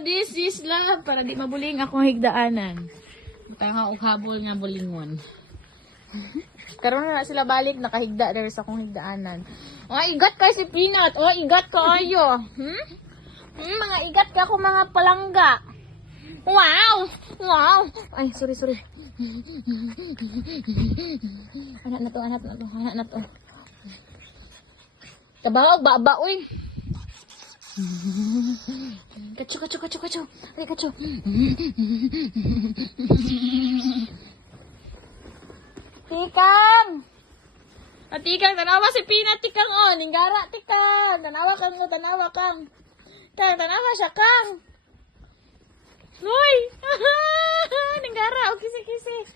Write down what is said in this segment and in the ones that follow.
this is love. Para di mabuling akong higdaanan. Tanga og habol nga bulingon. Karon na sila balik nakahigda der sa akong higdaanan. O igat kay si Peanut. O igat ka ayo. Hmm? hmm? Mga igat ka ako mga palangga. Wow! Wow! Ay, sorry, sorry. anak na to, anak na to, anak na to. Tabaw, baba, uy. Kacho, kacho, kacho, kacho. Ay, kacho. Tikang! At tikang, tanawa si Pina, tikang, oh. Ninggara, tikang. Tanawa kang, oh, tanawa kang. Kang, tanawa siya, kang. Hoy! Ninggara, oh, kisi-kisi.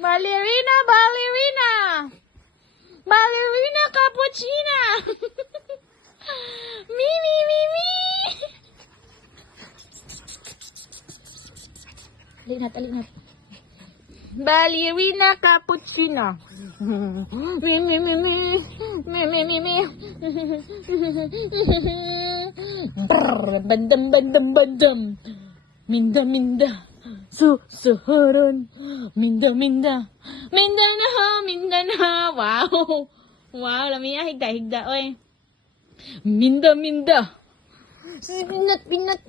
Ballerina, ballerina. Ballerina cappuccina. mi, mi, mi, mi. Alinat, alinat. Ballerina cappuccina. Mi, mi, mi, mi. Mi, mi, mi, mi. Brr, bandam, bandam, bandam. Minda, minda. Su, suhuron. Minda, minda. Minda na ha, minda na ha. Wow. Wow, lamia, higda, higda, oy. Minda, minda. Pinat, pinat.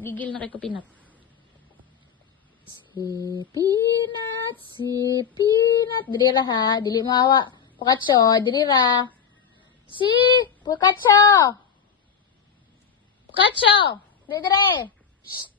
Gigil na kay ko pinat. Si Pinat, si Pinat. Dili ra ha, dili mo awa. Pukacho, dili ra. Si Pukacho. Pukacho, dili dire. Shh.